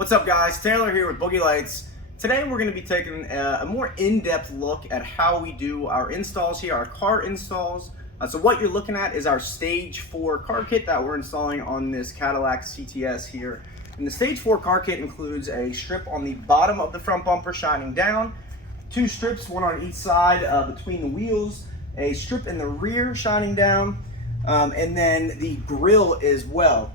What's up guys, Taylor here with Boogey Lights. Today we're going to be taking a more in-depth look at how we do our installs here, our car installs. So what you're looking at is our Stage 4 car kit that we're installing on this Cadillac CTS here. And the Stage 4 car kit includes a strip on the bottom of the front bumper shining down, two strips, one on each side between the wheels, a strip in the rear shining down, and then the grille as well.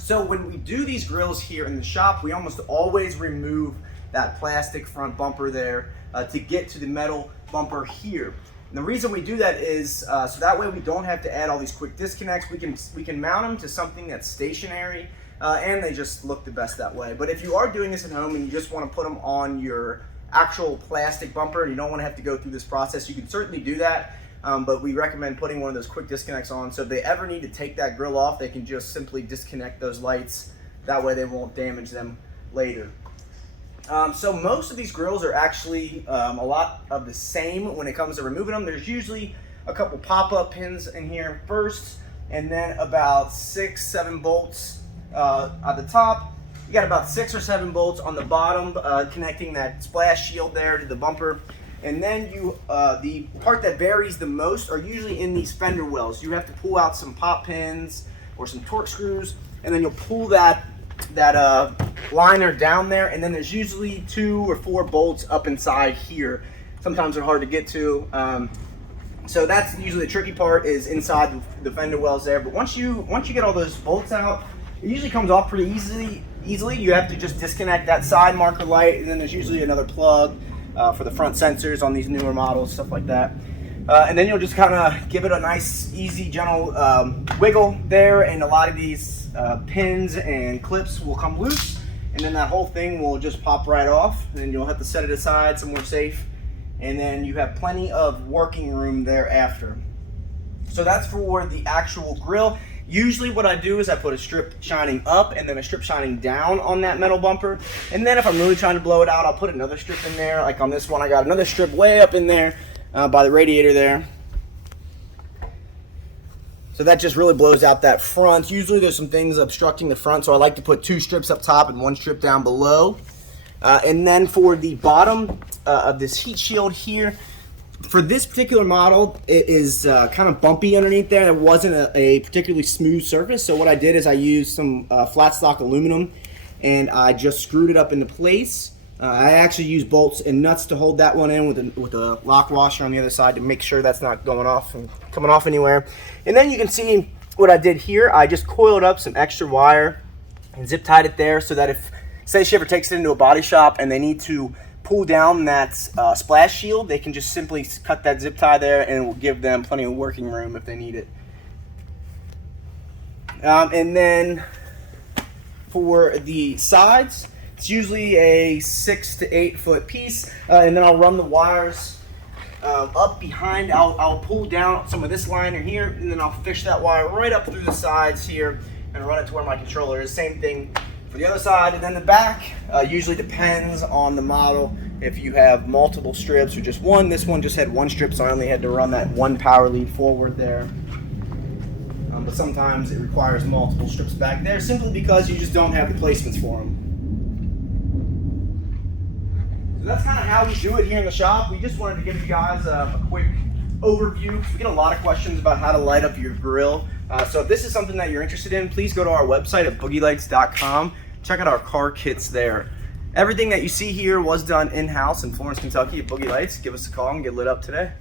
So when we do these grills here in the shop, we almost always remove that plastic front bumper there to get to the metal bumper here. And the reason we do that is so that way we don't have to add all these quick disconnects. We can mount them to something that's stationary and they just look the best that way. But if you are doing this at home and you just want to put them on your actual plastic bumper and you don't want to have to go through this process, you can certainly do that. But we recommend putting one of those quick disconnects on, so if they ever need to take that grill off, they can just simply disconnect those lights. That way they won't damage them later. So most of these grills are actually a lot of the same when it comes to removing them. There's usually a couple pop-up pins in here first, and then about 6-7 bolts at the top. You got about 6 or 7 bolts on the bottom connecting that splash shield there to the bumper. And then the part that varies the most are usually in these fender wells. You have to pull out some pop pins or some torque screws, and then you'll pull that liner down there, and then there's usually 2 or 4 bolts up inside here. Sometimes they're hard to get to. So that's usually the tricky part, is inside the fender wells there. But once you get all those bolts out, it usually comes off pretty easily. You have to just disconnect that side marker light, and then there's usually another plug for the front sensors on these newer models, stuff like that. And then you'll just kind of give it a nice, easy, gentle wiggle there, and a lot of these pins and clips will come loose, and then that whole thing will just pop right off, and then you'll have to set it aside somewhere safe, and then you have plenty of working room thereafter. So that's for the actual grill. Usually what I do is I put a strip shining up and then a strip shining down on that metal bumper. And then if I'm really trying to blow it out, I'll put another strip in there. Like on this one, I got another strip way up in there by the radiator there. So that just really blows out that front. Usually there's some things obstructing the front, so I like to put 2 strips up top and 1 strip down below. And then for the bottom of this heat shield here, for this particular model, it is kind of bumpy underneath there. It wasn't a particularly smooth surface, so what I did is I used some flat stock aluminum, and I just screwed it up into place. I actually used bolts and nuts to hold that one in with a lock washer on the other side to make sure that's not going off and coming off anywhere. And then you can see what I did here. I just coiled up some extra wire and zip tied it there, so that if, say she ever takes it into a body shop and they need to pull down that splash shield, they can just simply cut that zip tie there, and it will give them plenty of working room if they need it. And then for the sides, it's usually a 6 to 8 foot piece, and then I'll run the wires up behind. I'll pull down some of this liner here, and then I'll fish that wire right up through the sides here and run it to where my controller is. Same thing for the other side. And then the back usually depends on the model. If you have multiple strips or just one, this one just had 1 strip, so I only had to run that 1 power lead forward there. But sometimes it requires multiple strips back there, simply because you just don't have the placements for them. So that's kind of how we do it here in the shop. We just wanted to give you guys a quick overview, because we get a lot of questions about how to light up your grill. So if this is something that you're interested in, please go to our website at BoogeyLights.com. Check out our car kits there. Everything that you see here was done in-house in Florence, Kentucky at Boogey Lights. Give us a call and get lit up today.